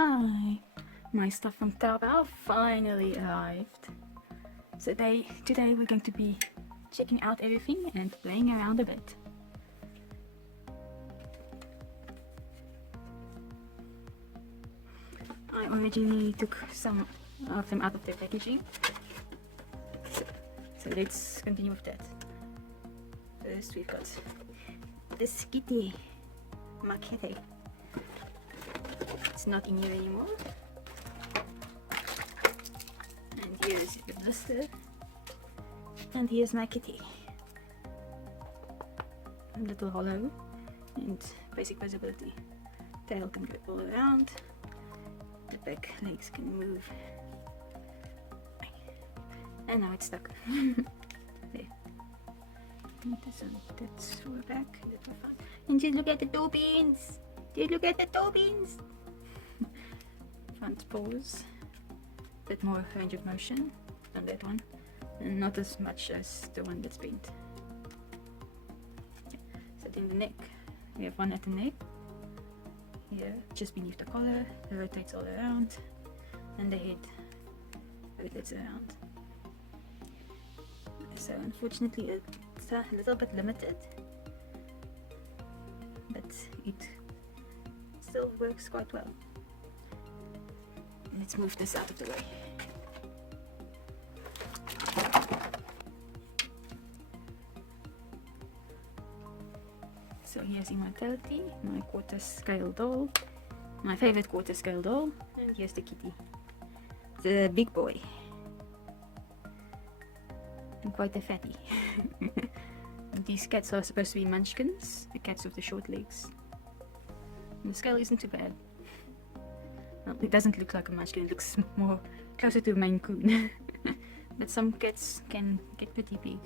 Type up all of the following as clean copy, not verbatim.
Hi! My stuff from Taobao finally arrived. So today we're going to be checking out everything and playing around a bit. I originally took some of them out of their packaging. So let's continue with that. First we've got this kitty, Makete. It's not in here anymore. And here's the blister. And here's my kitty. A little hollow and basic visibility. Tail can go all around. The back legs can move. And now it's stuck. There. That's for back. And just look at the toe beans. Just look at the toe beans. Front paws. Bit more range of motion on that one, and not as much as the one that's painted. Yeah. So then the neck, we have one at the neck here, just beneath the collar. It rotates all around, and the head rotates around. So unfortunately it's a little bit limited, but it still works quite well. Let's move this out of the way. So here's Immortality, my quarter scale doll, my favorite quarter scale doll, and here's the kitty, the big boy, and quite a fatty. These cats are supposed to be munchkins, the cats with the short legs. And the scale isn't too bad. Well, it doesn't look like a munchkin, it looks more closer to a Maine Coon. But some cats can get pretty big.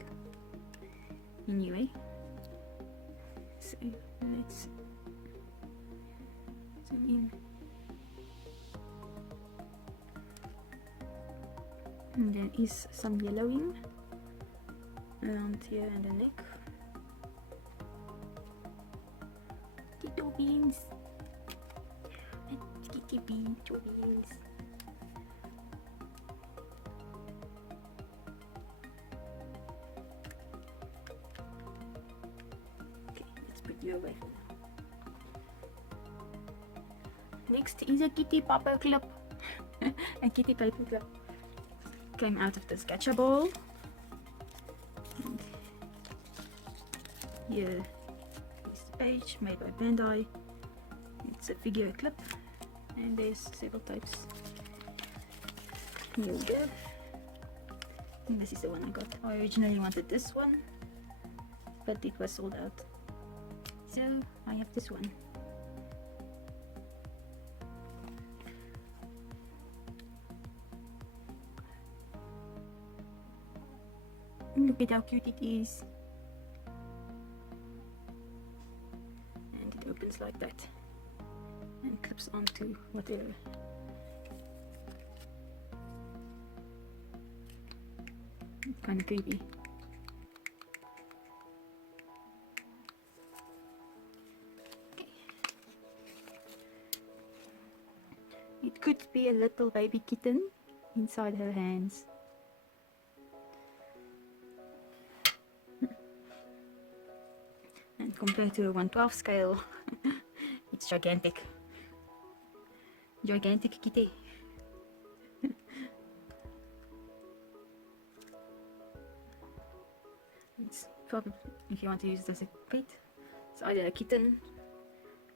Anyway, so let's zoom in. And there is some yellowing around here and the neck. The toe beans. Kitty bean, toe beans. Okay, let's put you away for now. Next is a kitty paper clip. A kitty paper clip came out of the sketcher ball. And here is the page made by Bandai. It's a figure clip. And there's several types. Here we go. And this is the one I got. I originally wanted this one, but it was sold out. So I have this one. Look at how cute it is. And it opens like that. And clips onto whatever. Kind of creepy. Okay. It could be a little baby kitten inside her hands. And compared to a 1/12 scale, it's gigantic. Gigantic kitty. It's probably, if you want to use it as a pet, it's either a kitten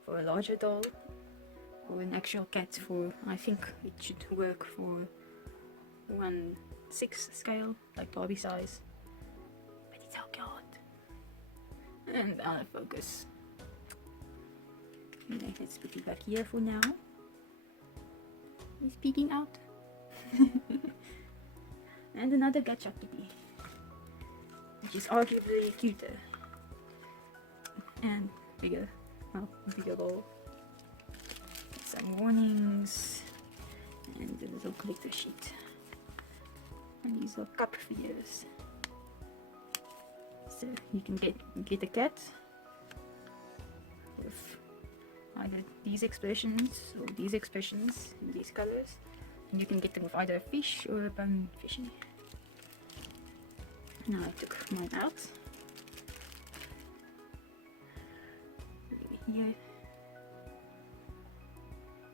for a larger doll or an actual cat for, I think it should work for 1/6 scale, like Barbie size. But it's so cute. And out of focus. Okay, let's put it back here for now. He's peeking out. And another gacha kitty, which is arguably cuter and bigger. Well, bigger ball. Some warnings and a little collector sheet. And these are cup figures. So you can get a cat with either these expressions or these expressions in these colors, and you can get them with either a fish or a bone fishy. Now I took mine out.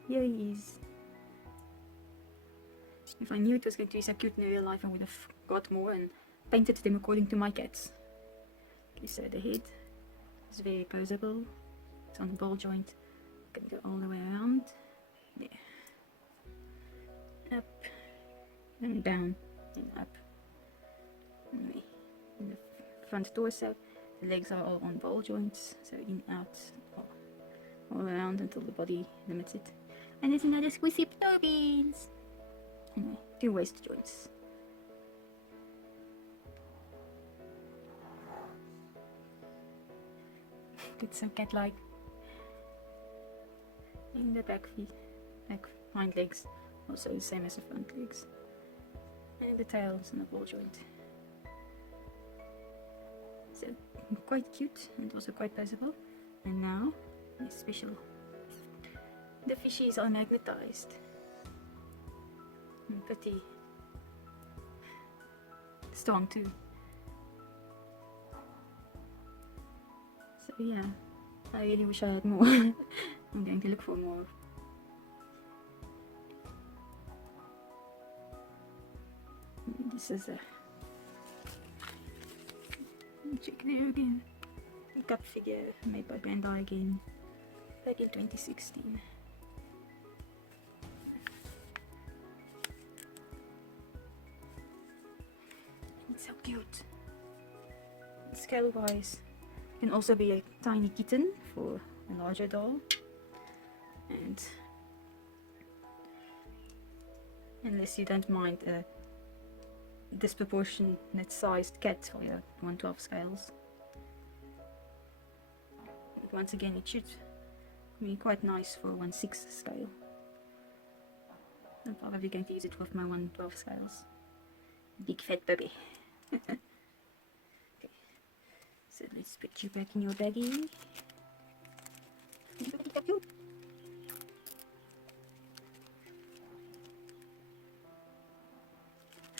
Here he is. If I knew it was going to be so cute in real life, I would have got more and painted them according to my cats. Okay, so the head is very posable. It's on a ball joint. Can go all the way around. There. Up and down and up. Anyway, in the front torso, the legs are all on ball joints, so in, out, all around until the body limits it. And there's another squishy Tobies. Anyway, 2 waist joints. It's so cat-like. In the back feet, back hind legs, also the same as the front legs. And the tail is on a ball joint. So quite cute and also quite possible. And now, it's special. The fishies are magnetized. And pretty strong too. So yeah, I really wish I had more. I'm going to look for more. This is a check there again. A cup figure made by Bandai again, back in 2016. It's so cute. Scale wise, can also be a tiny kitten for a larger doll. And unless you don't mind a disproportionate sized cat for your 1/12 scales. But once again, it should be quite nice for 1/6 scale. I'm probably going to use it with my 1/12 scales. Big fat baby. Okay, so let's put you back in your baggie.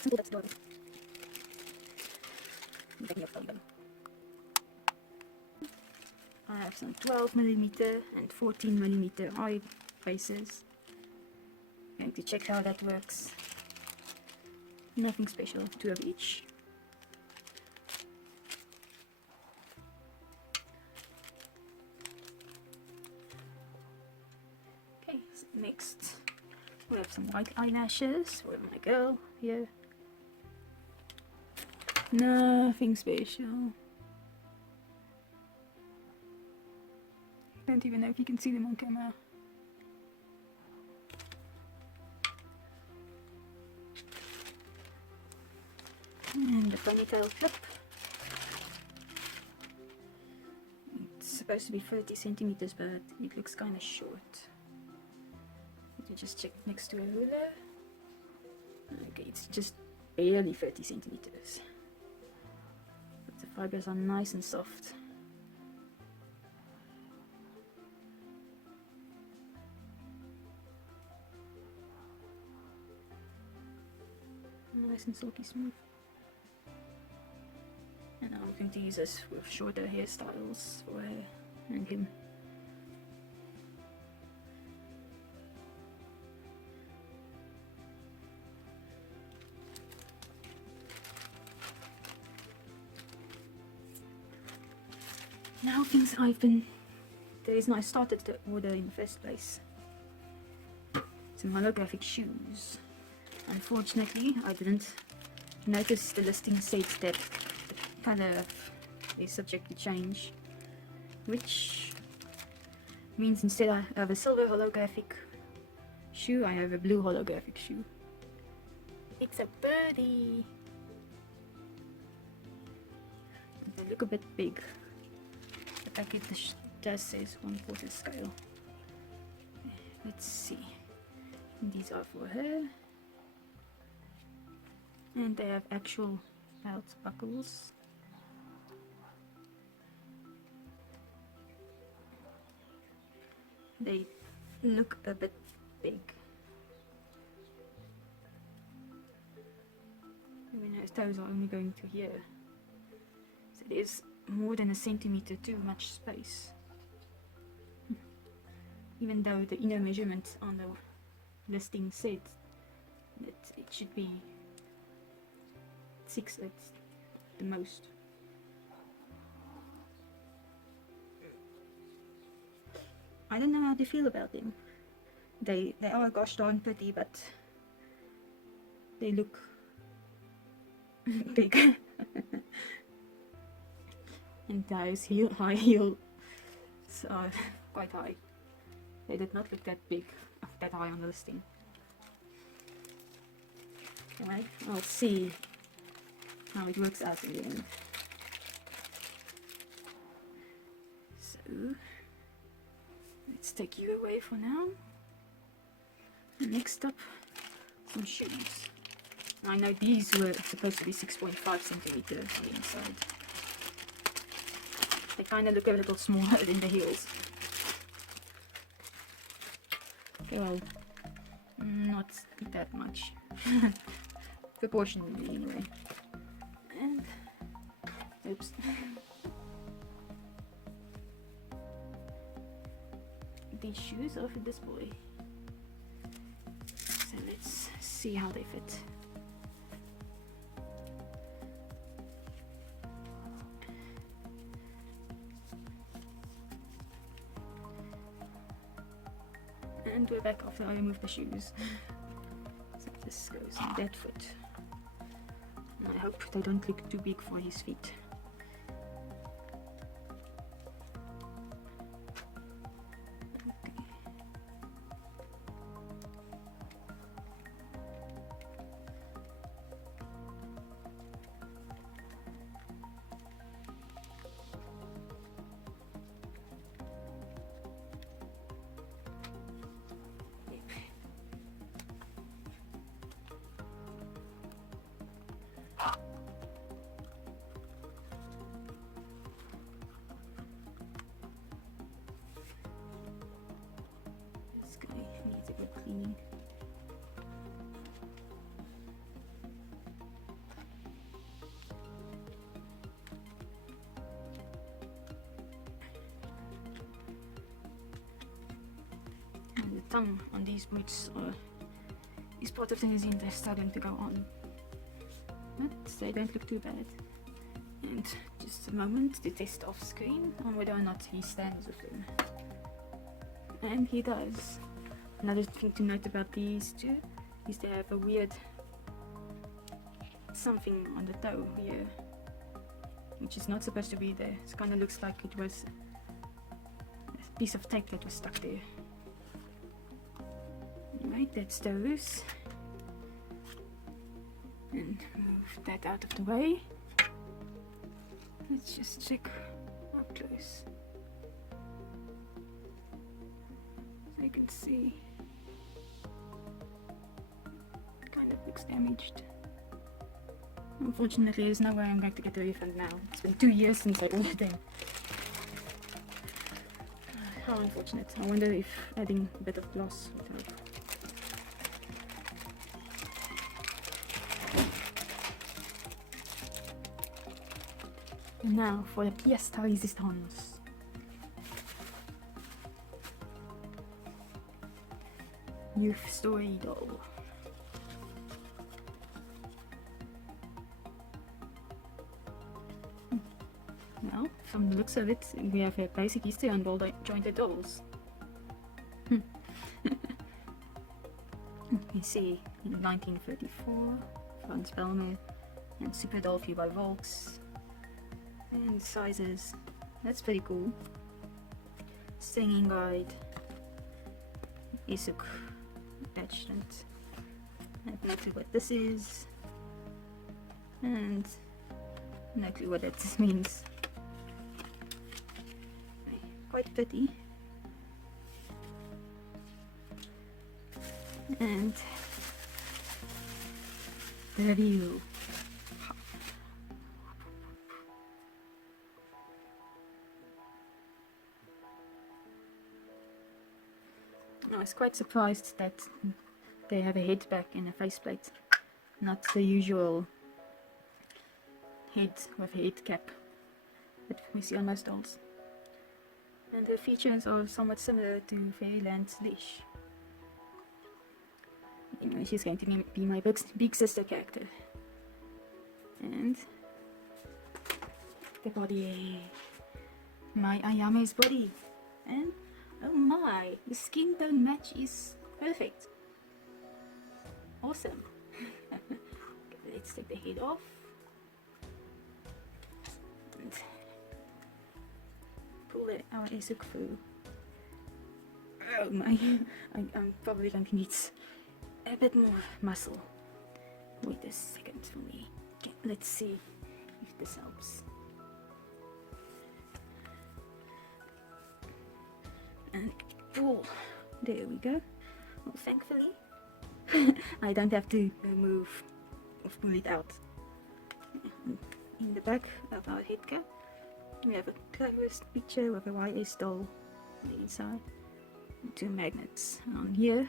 Oh, that's adorable. I have some 12mm and 14mm eye bases. Going to check how that works. Nothing special, 2 of each. Okay, so next we have some white eyelashes for my girl here. Nothing special. Don't even know if you can see them on camera. And the ponytail clip. It's supposed to be 30 centimeters, but it looks kind of short. Let me just check next to a ruler. Okay, it's just barely 30 centimeters. But the fibers are nice and soft. Nice and silky smooth. And I'm going to use this with shorter hairstyles for her and him. Now things the reason I started to order in the first place. Some holographic shoes. Unfortunately, I didn't notice the listing said that the color is subject to change, which means instead I have a silver holographic shoe, I have a blue holographic shoe. It's a birdie. They look a bit big. The package does says 1/4 scale. Let's see. These are for her. And they have actual belt buckles. they look a bit big. I mean, his toes are only going to here, so there's more than a centimeter too much space. Even though the inner measurement on the listing said that it should be 6 at the most. I don't know how they feel about them. They are gosh darn pretty, but they look big. And those high heels are quite high. They did not look that big, that high on the listing. Anyway, I'll see how it works out in the end. So let's take you away for now. Next up, some shoes. I know these were supposed to be 6.5 centimeters on the inside. They kind of look a little smaller than the heels. Well, not that much. Proportionally, anyway. And, oops. These shoes are for this boy. So let's see how they fit. And we're back after I remove the shoes. So this goes on that foot. And I hope they don't look too big for his feet. Cleaning. And the tongue on these boots is part of the reason they're starting to go on. But they don't look too bad. And just a moment to test off screen on whether or not he stands with them. And he does. Another thing to note about these two is they have a weird something on the toe here, which is not supposed to be there. It kind of looks like it was a piece of tape that was stuck there. Right, that's those. And move that out of the way. Let's just check up close. So you can see. Looks damaged. Unfortunately, there's no way I'm going to get a refund now. It's been 2 years since I ordered them. How unfortunate. I wonder if adding a bit of gloss would help. And now for the pièce de résistance. Youth Story doll. Well, from the looks of it, we have a basic history on ball jointed dolls. You can see in 1934, Franz Belmer and Super Doll View by Volks. And sizes, that's pretty cool. Singing guide, Isuk attachment. I have no clue what this is, and no clue what that means. Quite pretty. And the review. was quite surprised that they have a head back and a faceplate, not the usual head with a head cap that we see on most dolls. And the features are somewhat similar to Fairyland's Dish. Anyway, she's going to be my big sister character. And the body, my Ayame's body. And oh my, the skin tone match is perfect. Awesome. Okay, let's take the head off. And pull it out as a through. Oh my, I'm probably going to need a bit more muscle. Wait a second for me. Okay, let's see if this helps. And pull. There we go. Well, thankfully, I don't have to move or pull it out. In the back of our head cap, we have a cleverest picture with a YS doll on the inside. And 2 magnets. On here,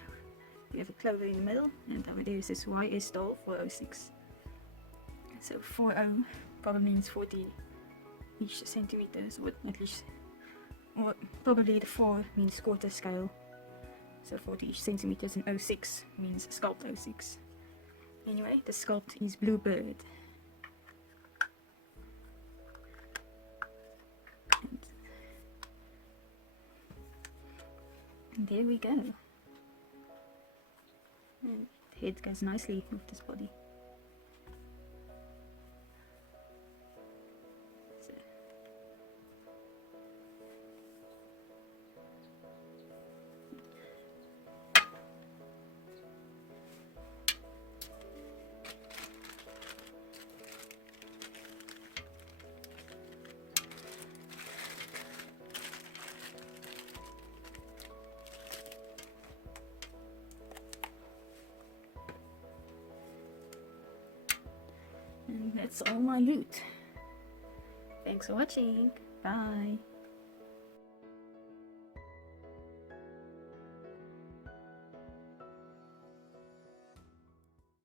we have a clover in the middle, and over there is this YS doll 406. So 40 probably means 40 each centimeters, or at least, or probably the 4 means quarter scale. So 40 each centimeters, and 06 means sculpt 06. Anyway, the sculpt is Bluebird. And there we go. And the head goes nicely with this body. So. And that's all my loot. Thanks for watching. Bye.